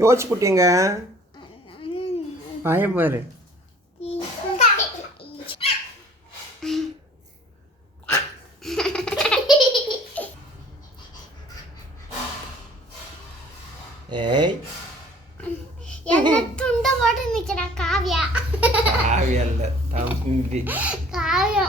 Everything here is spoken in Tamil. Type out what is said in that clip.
யோசிச்சு குட்டிங்க பாய பாரு. ஏய் துண்ட போட்டு நிக்கிறா காவியா. காவியா இல்ல தம்பி காவியா